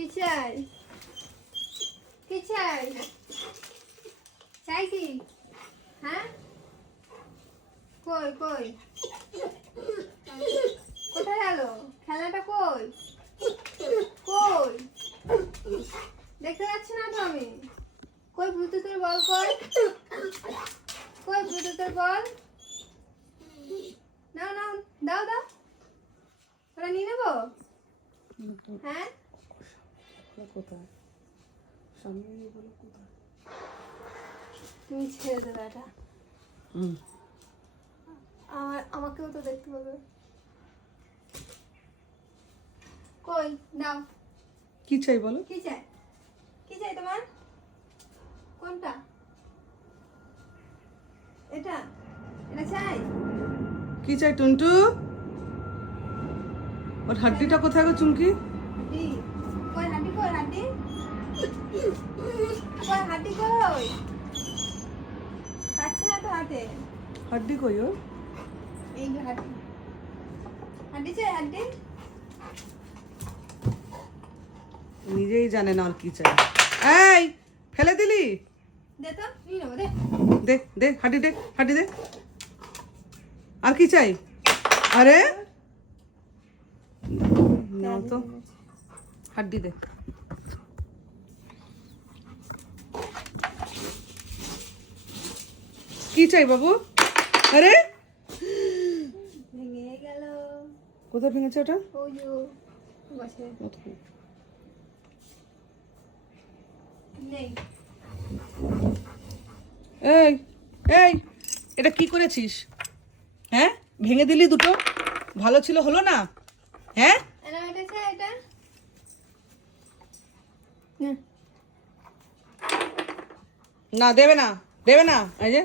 কি চাই? কি চাই? চাই কি? হ্যাঁ? কই কই? কোথায় গেল? খেলাটা কই? কই? দেখতে পাচ্ছি না তো আমি। কই ব্লুটুথের বল কই? কই ব্লুটুথের বল? নাও নাও দাও দাও। ওরা নিয়ে নেবো? হ্যাঁ? কোথায় সামনে নিয়ে বলো কোথায়? তুমি ছেড়ে দেবে এটা। আমাকেও তো দেখতে পাবে। কই দাও। কি চাই বলো? কি চাই? কি চাই তোমার? কোনটা? এটা? এটা চাই? কি চাই টুনটু? ওর হাড্ডিটা কোথায় গো চুমকি? হাড্ডি? কই হাড্ডি কই হাড্ডি? কই হাড্ডি কই? খাচ্ছে না তো হাতে। হাড্ডি কই ও? এই যে হাড্ডি। হাড্ডি চাই হাড্ডি? নিজেই জানে না আর কি চাই। এই ফেলে দিলি? দে তো নিয়ে নেবো দে। দে দে হাড্ডি দে, হাড্ডি দে। আর কি চাই? আরে নাও তো, হাড্ডি দে। কি চাই বাবু? আরে ভেঙে গেল। কোথায় ভেঙেছে ওটা? ওই যে বসে নেই। এই এই এটা কি করেছিস? হ্যাঁ ভেঙে দিলি দুটো, ভালো ছিল হলো না? হ্যাঁ এটা এটা চাই এটা। নে। না দেবে না, দেবে না। এই যে